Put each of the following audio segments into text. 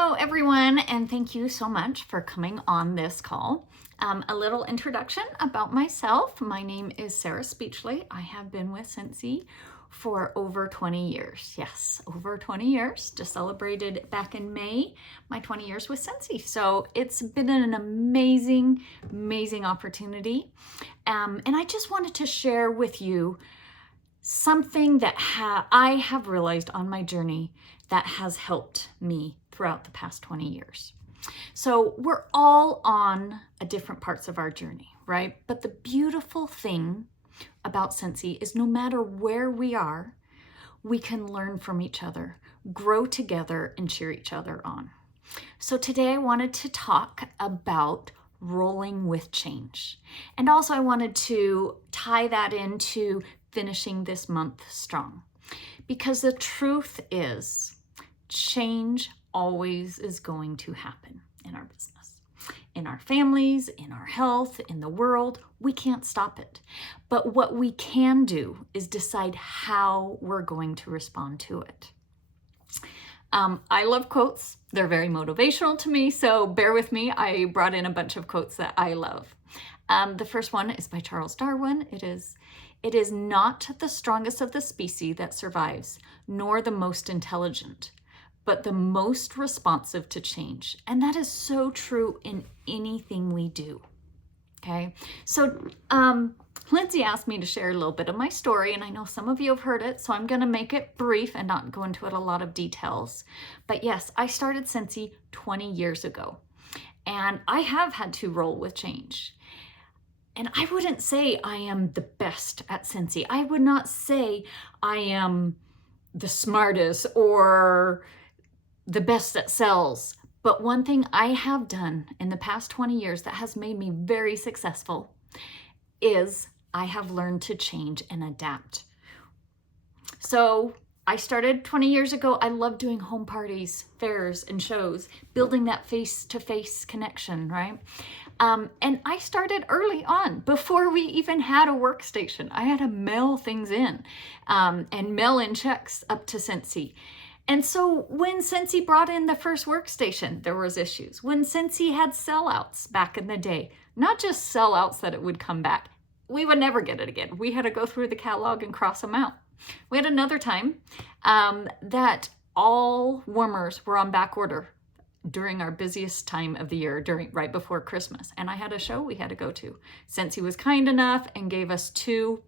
Hello, everyone, and thank you so much for coming on this call. A little introduction about myself. My name is Sarah Speechley. I have been with Scentsy for over 20 years. Yes, over 20 years. Just celebrated back in May my 20 years with Scentsy. So it's been an amazing, amazing opportunity. And I just wanted to share with you something that I have realized on my journey that has helped me throughout the past 20 years. So we're all on different parts of our journey, right? But the beautiful thing about Scentsy is no matter where we are, we can learn from each other, grow together, and cheer each other on. So today I wanted to talk about rolling with change. And also I wanted to tie that into finishing this month strong. Because the truth is, change always is going to happen in our business, in our families, in our health, in the world. We can't stop it. But what we can do is decide how we're going to respond to it. I love quotes. They're very motivational to me, so bear with me. I brought in a bunch of quotes that I love. The first one is by Charles Darwin. It is not the strongest of the species that survives, nor the most intelligent, but the most responsive to change. And that is so true in anything we do. Okay, so Lindsay asked me to share a little bit of my story, and I know some of you have heard it, so I'm going to make it brief and not go into it a lot of details. But yes, I started Scentsy 20 years ago, and I have had to roll with change. And I wouldn't say I am the best at Scentsy. I would not say I am the smartest or the best at sales. But one thing I have done in the past 20 years that has made me very successful is I have learned to change and adapt. So I started 20 years ago. I love doing home parties, fairs, and shows, building that face-to-face connection, right? And I started early on, before we even had a workstation. I had to mail things in and mail in checks up to Scentsy. And so when Scentsy brought in the first workstation, there was issues. When Scentsy had sellouts back in the day, not just sellouts that it would come back, we would never get it again. We had to go through the catalog and cross them out. We had another time that all warmers were on back order during our busiest time of the year, right before Christmas. And I had a show we had to go to. Scentsy was kind enough and gave us 2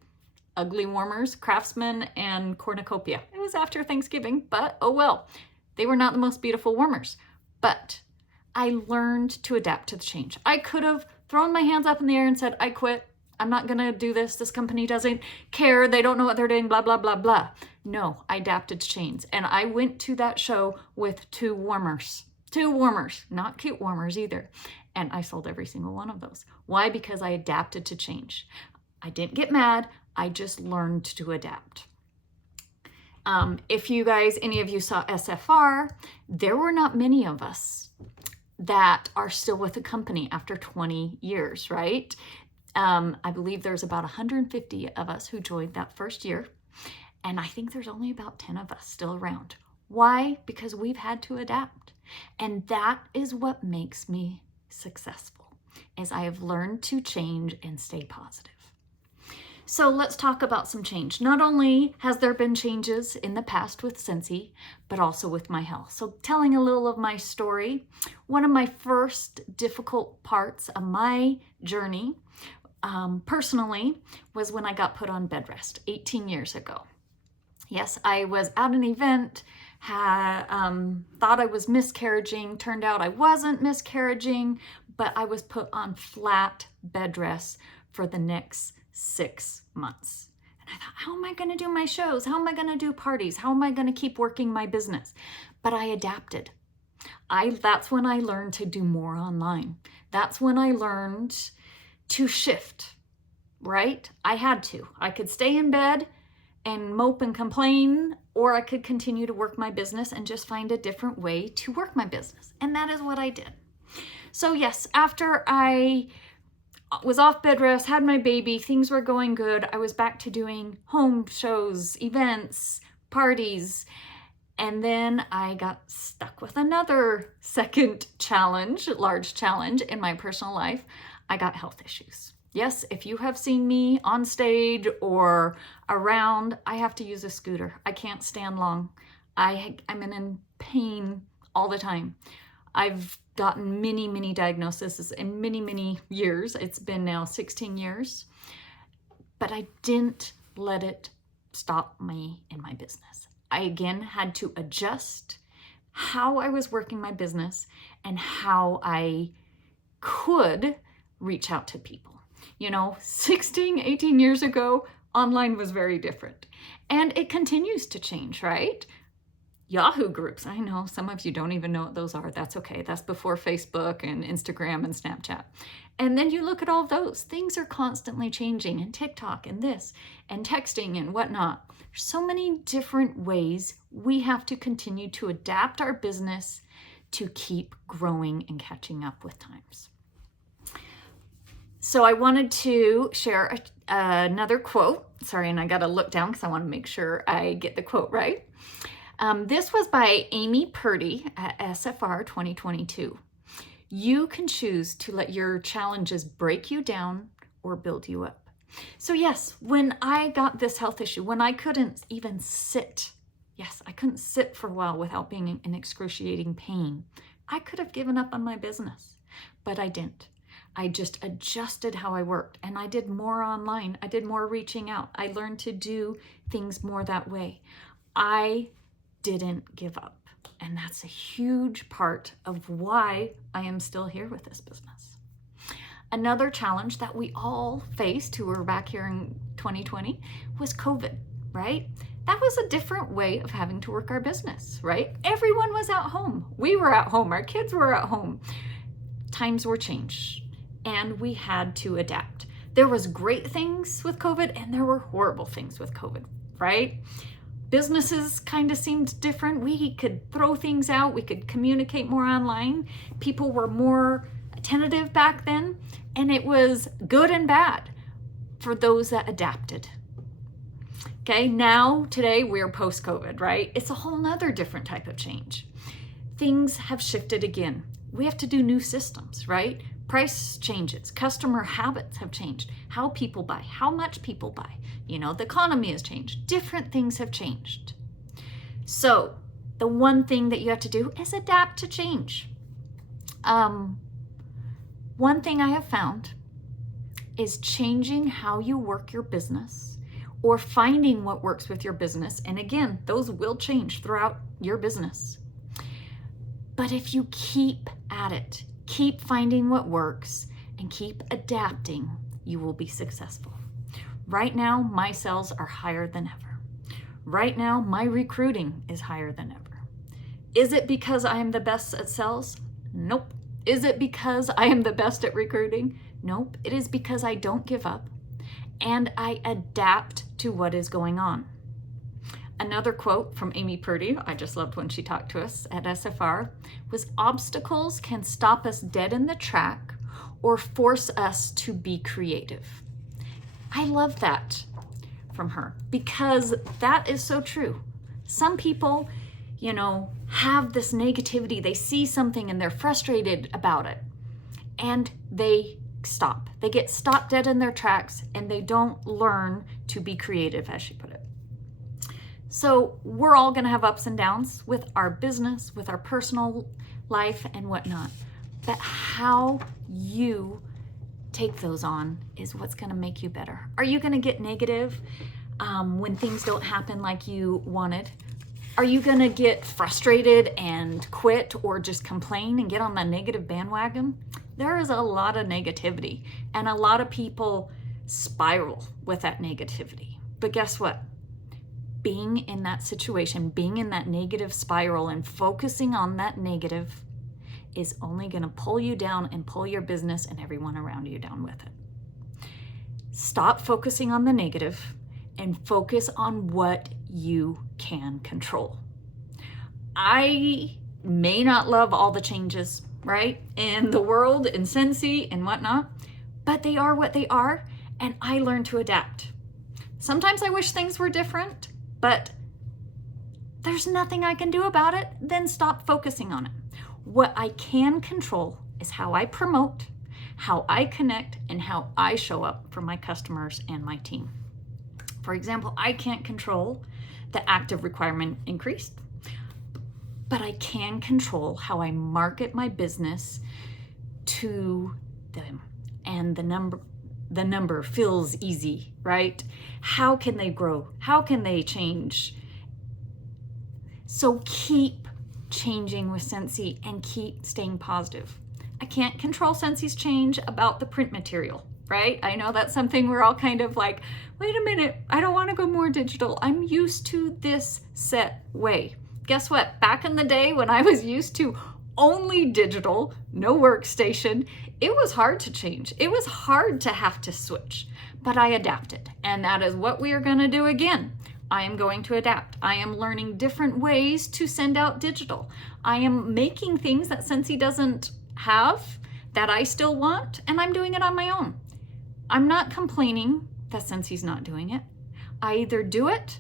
ugly warmers, Craftsman and Cornucopia. It was after Thanksgiving, but oh well. They were not the most beautiful warmers. But I learned to adapt to the change. I could have thrown my hands up in the air and said, I quit. I'm not going to do this. This company doesn't care. They don't know what they're doing, blah, blah, blah, blah. No, I adapted to change. And I went to that show with 2 warmers. 2 warmers, not cute warmers either. And I sold every single one of those. Why? Because I adapted to change. I didn't get mad. I just learned to adapt. If you guys, any of you saw SFR, there were not many of us that are still with the company after 20 years, right? I believe there's about 150 of us who joined that first year. And I think there's only about 10 of us still around. Why? Because we've had to adapt. And that is what makes me successful, is I have learned to change and stay positive. So let's talk about some change. Not only has there been changes in the past with Scentsy, but also with my health. So telling a little of my story, one of my first difficult parts of my journey personally was when I got put on bed rest 18 years ago. Yes, I was at an event, thought I was miscarriaging. Turned out I wasn't miscarriaging, but I was put on flat bed rest for the next 6 months. And I thought, how am I going to do my shows? How am I going to do parties? How am I going to keep working my business? But I adapted. That's when I learned to do more online. That's when I learned to shift, right? I had to. I could stay in bed and mope and complain, or I could continue to work my business and just find a different way to work my business. And that is what I did. So yes, after I was off bed rest, had my baby, things were going good. I was back to doing home shows, events, parties, And then I got stuck with another second challenge, large challenge in my personal life. I got health issues. Yes, if you have seen me on stage or around, I have to use a scooter. I can't stand long. I'm in pain all the time. I've gotten many diagnoses in many years. It's been now 16 years, but I didn't let it stop me in my business. I again had to adjust how I was working my business and how I could reach out to people. 16, 18 years ago, online was very different. And it continues to change, right? Yahoo groups. I know some of you don't even know what those are. That's okay. That's before Facebook and Instagram and Snapchat. And then you look at all those. Things are constantly changing, and TikTok and this and texting and whatnot. There's so many different ways we have to continue to adapt our business to keep growing and catching up with times. So I wanted to share another quote. Sorry, and I got to look down because I want to make sure I get the quote right. This was by Amy Purdy at SFR 2022. You can choose to let your challenges break you down or build you up. So yes, when I got this health issue, when I couldn't even sit, I couldn't sit for a while without being in excruciating pain, I could have given up on my business, but I didn't. I just adjusted how I worked, and I did more online. I did more reaching out. I learned to do things more that way. I didn't give up. And that's a huge part of why I am still here with this business. Another challenge that we all faced who were back here in 2020 was COVID, right? That was a different way of having to work our business, right? Everyone was at home. We were at home. Our kids were at home. Times were changed, and we had to adapt. There was great things with COVID, and there were horrible things with COVID, right? Businesses kind of seemed different. We could throw things out. We could communicate more online. People were more tentative back then, and it was good and bad for those that adapted. Okay, now, today, we're post-COVID, right? It's a whole nother different type of change. Things have shifted again. We have to do new systems, right? Price changes, customer habits have changed, how people buy, how much people buy. The economy has changed. Different things have changed. So the one thing that you have to do is adapt to change. One thing I have found is changing how you work your business or finding what works with your business. And again, those will change throughout your business. But if you keep at it, keep finding what works, and keep adapting, you will be successful. Right now, my sales are higher than ever. Right now, my recruiting is higher than ever. Is it because I am the best at sales? Nope. Is it because I am the best at recruiting? Nope. It is because I don't give up and I adapt to what is going on. Another quote from Amy Purdy, I just loved when she talked to us at SFR, was obstacles can stop us dead in the track or force us to be creative. I love that from her because that is so true. Some people, have this negativity. They see something and they're frustrated about it and they stop. They get stopped dead in their tracks and they don't learn to be creative, as she put it. So we're all going to have ups and downs with our business, with our personal life and whatnot. But how you take those on is what's going to make you better. Are you going to get negative when things don't happen like you wanted? Are you going to get frustrated and quit or just complain and get on the negative bandwagon? There is a lot of negativity and a lot of people spiral with that negativity. But guess what? Being in that situation, being in that negative spiral and focusing on that negative is only going to pull you down and pull your business and everyone around you down with it. Stop focusing on the negative and focus on what you can control. I may not love all the changes, right, in the world, in Scentsy and whatnot, but they are what they are, and I learn to adapt. Sometimes I wish things were different, but there's nothing I can do about it, then stop focusing on it. What I can control is how I promote, how I connect, and how I show up for my customers and my team. For example, I can't control the active requirement increase, but I can control how I market my business to them. And the number feels easy, right? How can they grow? How can they change? So keep changing with Scentsy and keep staying positive. I can't control Scentsy's change about the print material, right? I know that's something we're all kind of like, wait a minute, I don't want to go more digital. I'm used to this set way. Guess what? Back in the day when I was used to only digital, no workstation, it was hard to change. It was hard to have to switch, but I adapted. And that is what we are going to do again. I am going to adapt. I am learning different ways to send out digital. I am making things that Scentsy doesn't have that I still want, and I'm doing it on my own. I'm not complaining that Scentsy's not doing it. I either do it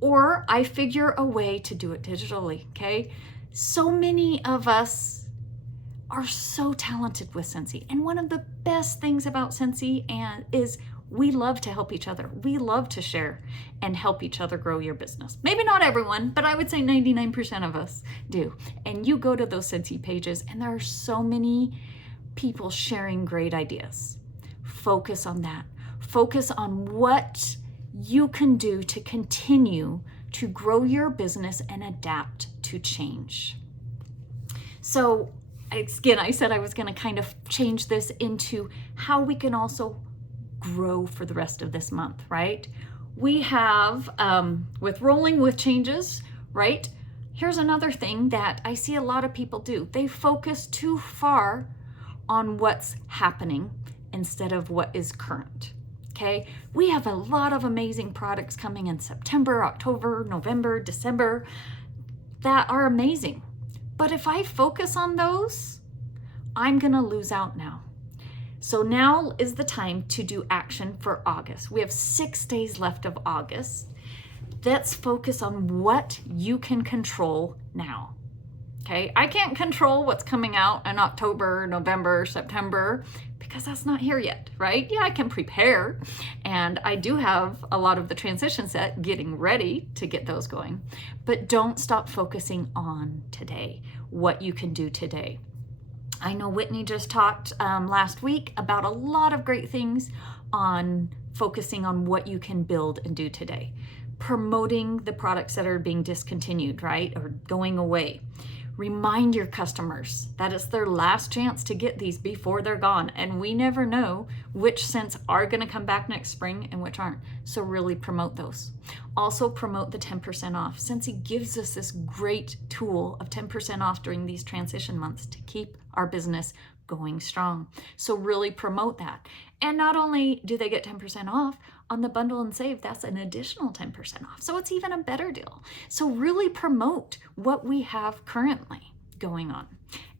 or I figure a way to do it digitally, okay? So many of us are so talented with Scentsy. And one of the best things about Scentsy is we love to help each other. We love to share and help each other grow your business. Maybe not everyone, but I would say 99% of us do. And you go to those Scentsy pages and there are so many people sharing great ideas. Focus on that. Focus on what you can do to continue to grow your business and adapt to change. So again, I said I was going to kind of change this into how we can also grow for the rest of this month, right? We have, with rolling with changes, right? Here's another thing that I see a lot of people do. They focus too far on what's happening instead of what is current. Okay, we have a lot of amazing products coming in September, October, November, December that are amazing. But if I focus on those, I'm gonna lose out now. So now is the time to do action for August. We have 6 days left of August. Let's focus on what you can control now. Okay, I can't control what's coming out in October, November, September, because that's not here yet, right? Yeah, I can prepare, and I do have a lot of the transition set getting ready to get those going, but don't stop focusing on today, what you can do today. I know Whitney just talked last week about a lot of great things on focusing on what you can build and do today. Promoting the products that are being discontinued, right, or going away. Remind your customers that it's their last chance to get these before they're gone. And we never know which scents are going to come back next spring and which aren't. So really promote those. Also promote the 10% off. Scentsy gives us this great tool of 10% off during these transition months to keep our business going strong. So really promote that. And not only do they get 10% off, on the bundle and save, that's an additional 10% off. So it's even a better deal. So really promote what we have currently going on.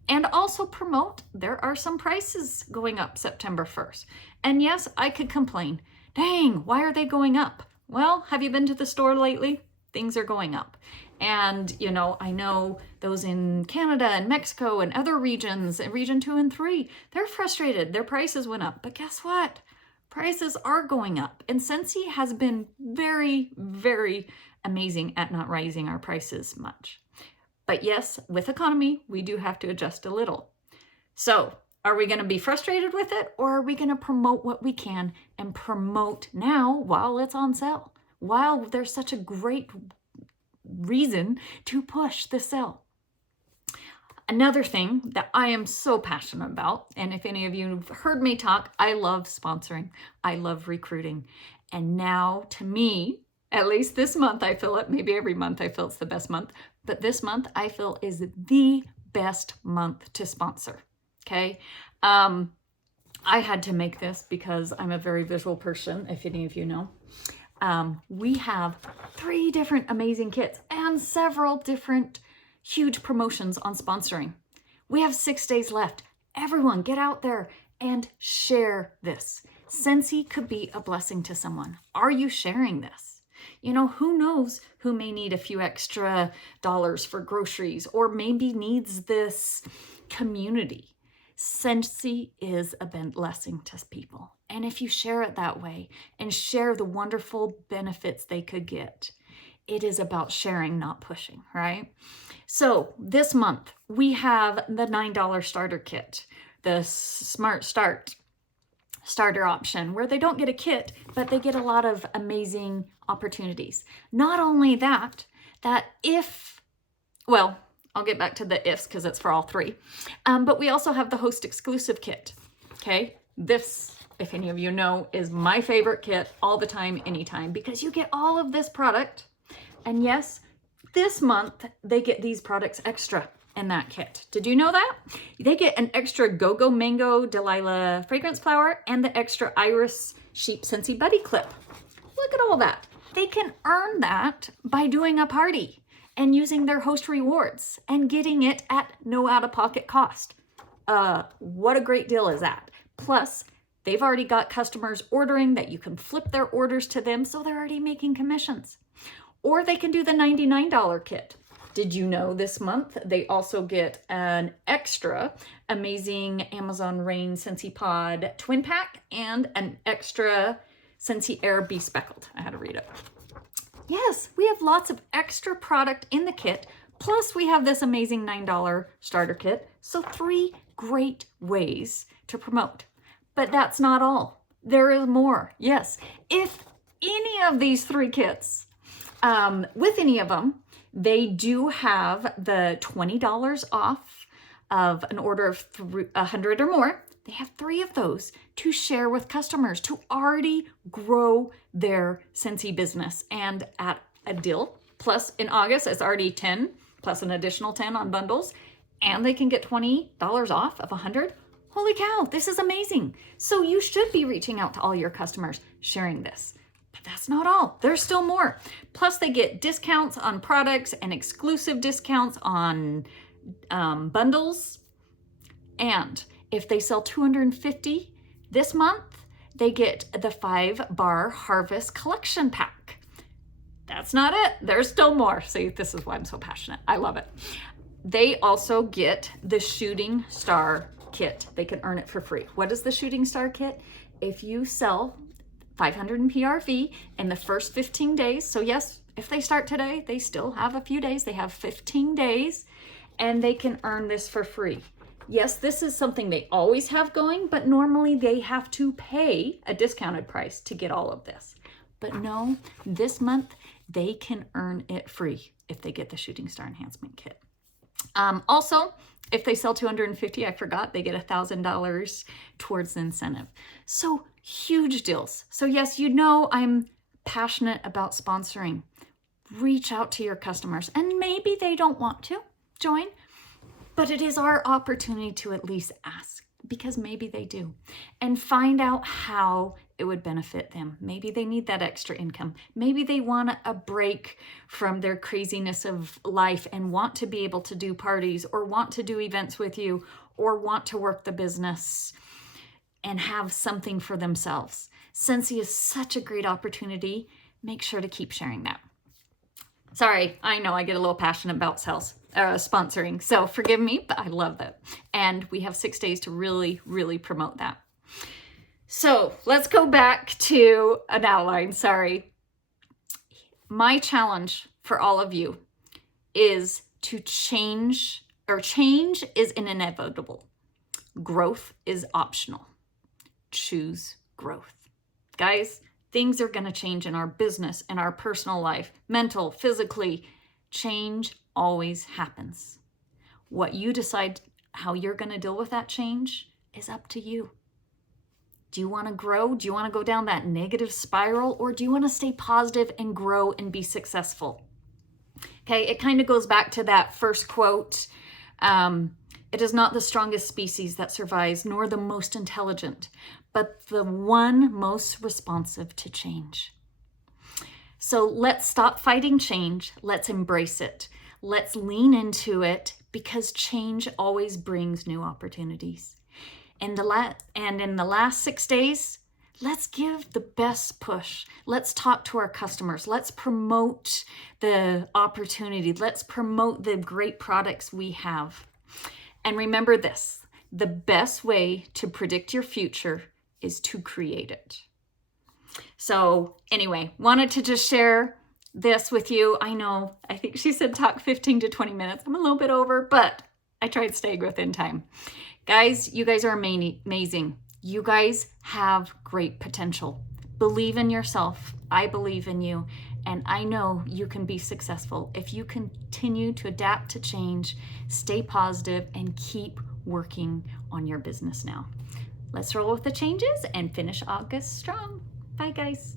And also promote, there are some prices going up September 1st. And yes, I could complain, dang, why are they going up? Well, have you been to the store lately? Things are going up. And, you know, I know those in Canada and Mexico and other regions, region 2 and 3, they're frustrated. Their prices went up. But guess what? Prices are going up. And Scentsy has been very, very amazing at not raising our prices much. But yes, with economy, we do have to adjust a little. So are we going to be frustrated with it, or are we going to promote what we can and promote now while it's on sale? While there's such a great reason to push the sale. Another thing that I am so passionate about, and if any of you have heard me talk, I love sponsoring. I love recruiting. And now to me, at least this month, I feel it, maybe every month I feel it's the best month, but this month I feel is the best month to sponsor, okay? I had to make this because I'm a very visual person, if any of you know. We have 3 different amazing kits and several different huge promotions on sponsoring. We have 6 days left. Everyone get out there and share this. Scentsy could be a blessing to someone. Are you sharing this? Who knows who may need a few extra dollars for groceries or maybe needs this community. Scentsy is a blessing to people. And if you share it that way and share the wonderful benefits they could get, it is about sharing, not pushing, right? So this month we have the $9 starter kit, the Smart Start starter option, where they don't get a kit, but they get a lot of amazing opportunities. Not only that I'll get back to the ifs because it's for all three. But we also have the host exclusive kit. Okay. This, if any of you know, is my favorite kit all the time, anytime, because you get all of this product. And yes, this month they get these products extra in that kit. Did you know that? They get an extra Go-Go Mango Delilah fragrance flower and the extra Iris Sheep Scentsy Buddy Clip. Look at all that. They can earn that by doing a party and using their host rewards and getting it at no out-of-pocket cost. What a great deal is that? Plus, they've already got customers ordering that you can flip their orders to them, so they're already making commissions. Or they can do the $99 kit. Did you know this month they also get an extra amazing Amazon Rain Scentsy Pod twin pack and an extra Scentsy Air Bespeckled? I had to read it. Yes, we have lots of extra product in the kit, plus we have this amazing $9 starter kit. So 3 great ways to promote. But that's not all. There is more. Yes, if any of these 3 kits, with any of them, they do have the $20 off of an order of 100 or more. They have 3 of those to share with customers to already grow their Scentsy business. And at a deal, plus in August, it's already 10, plus an additional 10 on bundles. And they can get $20 off of 100. Holy cow, this is amazing. So you should be reaching out to all your customers, sharing this. But that's not all. There's still more. Plus they get discounts on products and exclusive discounts on bundles. And if they sell 250 this month, they get the 5-bar Harvest Collection Pack. That's not it. There's still more. See, this is why I'm so passionate. I love it. They also get the Shooting Star Kit. They can earn it for free. What is the Shooting Star Kit? If you sell 500 in PRV in the first 15 days, so yes, if they start today, they still have a few days. They have 15 days, and they can earn this for free. Yes, this is something they always have going, but normally they have to pay a discounted price to get all of this. But no, this month they can earn it free if they get the Shooting Star Enhancement Kit. Also, if they sell 250, I forgot, they get $1,000 towards the incentive. So huge deals. So yes, I'm passionate about sponsoring. Reach out to your customers, and maybe they don't want to join, but it is our opportunity to at least ask, because maybe they do, and find out how it would benefit them. Maybe they need that extra income. Maybe they want a break from their craziness of life and want to be able to do parties or want to do events with you or want to work the business and have something for themselves. Scentsy is such a great opportunity. Make sure to keep sharing that. Sorry, I know I get a little passionate about sponsoring, so forgive me, but I love that. And we have 6 days to really, really promote that. So let's go back to an outline. Sorry. My challenge for all of you is to change, or change is inevitable. Growth is optional. Choose growth. Guys, things are going to change in our business, in our personal life, mental, physically. Change always happens. What you decide how you're going to deal with that change is up to you. Do you want to grow? Do you want to go down that negative spiral? Or do you want to stay positive and grow and be successful? Okay, it kind of goes back to that first quote. It is not the strongest species that survives, nor the most intelligent, but the one most responsive to change. So let's stop fighting change. Let's embrace it. Let's lean into it, because change always brings new opportunities. And in the last 6 days, let's give the best push. Let's talk to our customers. Let's promote the opportunity. Let's promote the great products we have. And remember this, the best way to predict your future is to create it. So anyway, wanted to just share this with you. I think she said talk 15 to 20 minutes. I'm a little bit over, but I tried staying within time. Guys, you guys are amazing. You guys have great potential. Believe in yourself. I believe in you. And I know you can be successful if you continue to adapt to change, stay positive, and keep working on your business now. Let's roll with the changes and finish August strong. Bye, guys.